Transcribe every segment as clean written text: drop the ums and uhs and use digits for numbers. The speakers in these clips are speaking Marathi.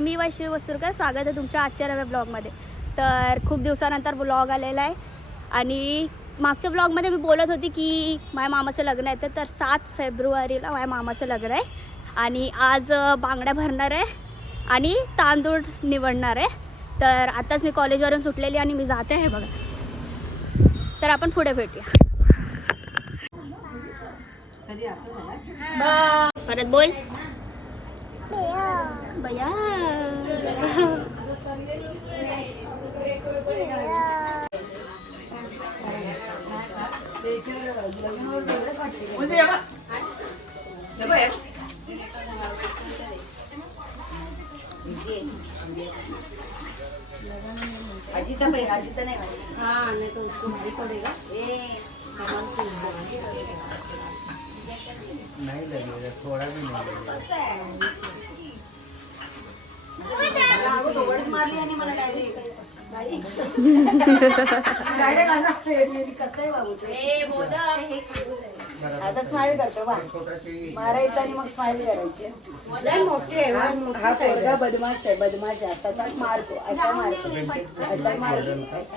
मी वैष्णवी वसुरकर, स्वागत आहे तुमच्या आजच्या नव्या ब्लॉगमध्ये. तर खूप दिवसानंतर ब्लॉग आलेला आहे आणि मागच्या ब्लॉगमध्ये मी बोलत होती की माझ्या मामाचं लग्न आहे. तर 7 फेब्रुवारीला माझ्या मामाचं लग्न आहे आणि आज बांगड्या भरणार आहे आणि तांदूळ निवडणार आहे. तर आताच मी कॉलेजवरून सुटलेली आणि मी जाते आहे बघा. तर आपण पुढे भेटूया. परत बोल भैया. आजीचा नाही हां नाही तो उसको भारी पडेगा नहीं लगेगा थोड़ा भी नहीं लगेगा थोडंच मारली आणि मला डायरेक्ट कसं आहे बाबू आता स्माइल करतो बा मारायचं आणि मग स्माइल करायची. मोठी आहे हा पोरगा बदमाश आहे असा मारतो अशा मारतो अशा मारतो अशा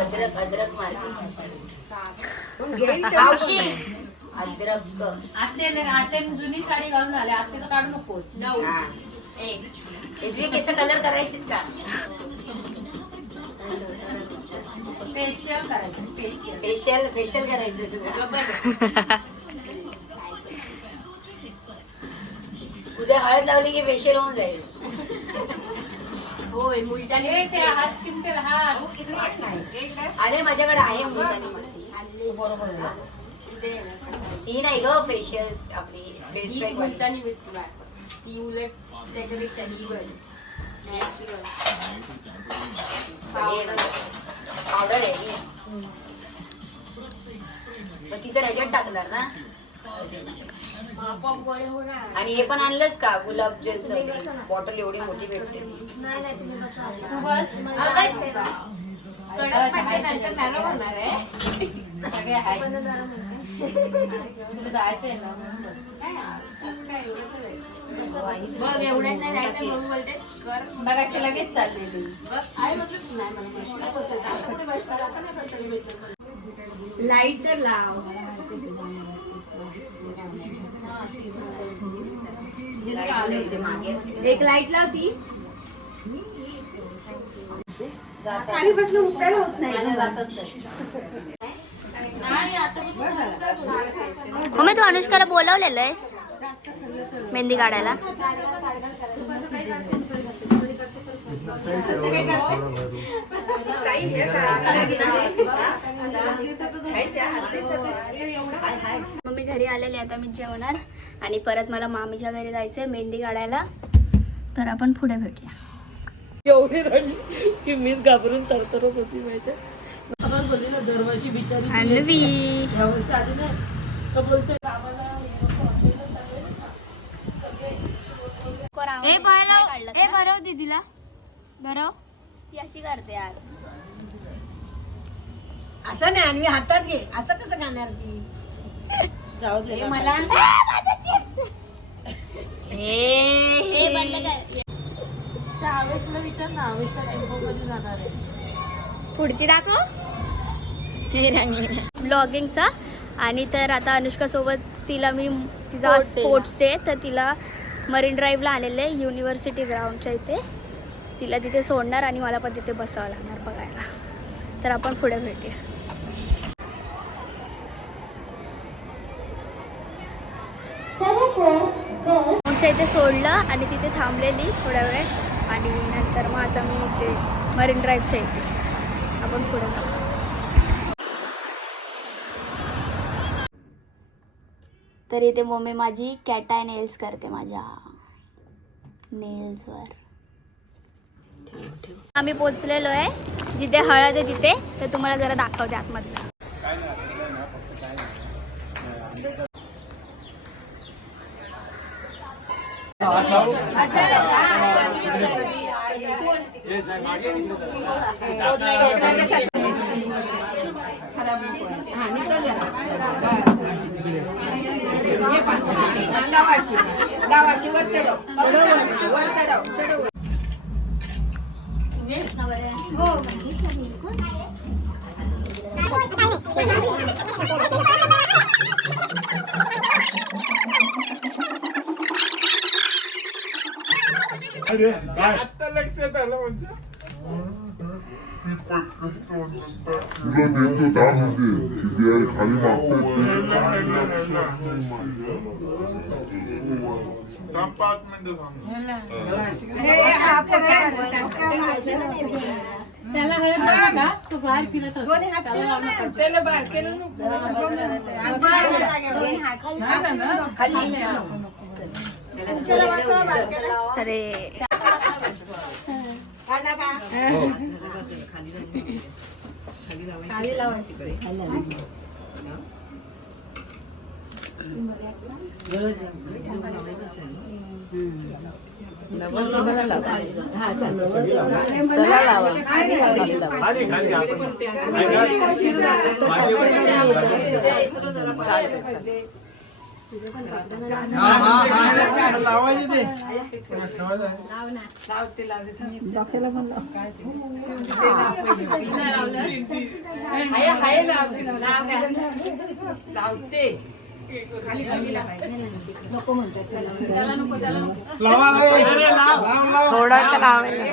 अद्रक अद्रक अद्रक आते जुनी साडी घालून आले आतेच काढू नकोस. केस कलर करायचे का फेशियल करायचं फेशियल करायचं उद्या हळद लावली की फेशियल होऊन जाईल. होय मुलतानी हात किमते हात अरे माझ्याकडे आहे मुलतानी बरोबर ती नाही ग फेशियल आपली फेस पॅक मुलतानी ती उलट त्याच्यापेक्षा ही बरी नॅचरल पावडर आहे ती. मग ती तर ह्याच्यात टाकणार ना. आणि हे पण आणलंच का गुलाबजलचं बॉटल एवढी मोठी भेटते. जायचंय ना बघ एवढ्याच नाही जायचं म्हणून बोलते कर बघायचं लगेच चाललेली लाईट तर लाव. एक लाईट लावती उपकार होत नाही. मम्मी तू अनुष्काला बोलवलेलं आहेस मेहंदी काढायला. मम्मी घरी आलेली आता मी जेवणार आणि परत मला मामीच्या घरी जायचंय मेहंदी काढायला. तर आपण पुढे भेटूया. एवढी रडली की मीच घाबरून तरतरच होती माहिती. आपण बोलली ना दरवर्षी बिचारी अन्वी यावर्षी आली नाही तर बोलते भरव दीदीला भरव. ती अशी करते यार. असं नाही आणि हातात घे असं कसं खाणार ती मला हे बंद कर. त्या आवेशला विचार ना आवेशला टेम्पो मध्ये जाणार आहे. पुढची दाखव ब्लॉगिंगचा. आणि तर आता अनुष्का सोबत तिला मी तिचा स्पोर्ट्स डे तर तिला मरीन ड्राईव्हला आलेलं आहे युनिव्हर्सिटी ग्राउंडच्या इथे. तिला तिथे सोडणार आणि मला पण तिथे बसावं लागणार बघायला. तर आपण पुढे भेटूया. आमच्या इथे सोडलं आणि तिथे थांबलेली थोड्या वेळ आणि नंतर मग आता मी इथे मरीन ड्राईव्हच्या इथे आपण पुढे तर इथे मम्मी माझी कॅटाय नेल्स करते माझ्या नेल्सवर. आम्ही पोचलेलो आहे जिथे हळद आहे तिथे, तर तुम्हाला जरा दाखवते आतमध्ये. लक्षात आलं म्हणजे तुला देतो दाबते सीबीआय खाली मागतो 5 त्याला हळद लावू का? तो बाहेर फिरत होता. त्याला बाहेर केलं अरे खाली लावायची. थोडासा लावायला.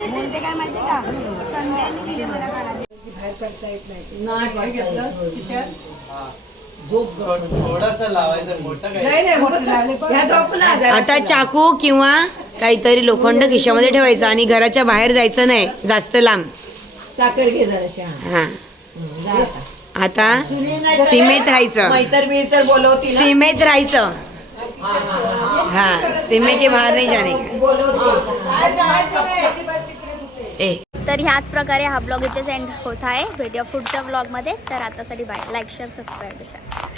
बोलते काय माहिती का संध्याने दिले मला कानात. बाहेर पडता येत नाही. थोडासा लावायचं मोठं काय नाही मोठं लावले पण. या झोपला जरा. आता चाकू किंवा काहीतरी लोखंड खिशामध्ये ठेवायचं आणि घराच्या बाहेर जायचं नाही जास्त लांब. साखर घे जरा. हा आता सीमेत राहायचं. मैतर बितर बोलवती ना. सीमेत राहायचं. हा सीमे के बाहेर नाही जाणे. ए तर ह्याच प्रकारे हा ब्लॉग इथेच एंड होत आहे. भेटूया पुढच्या ब्लॉगमध्ये. तर आतासाठी बाय. लाईक शेअर सबस्क्राईब करा.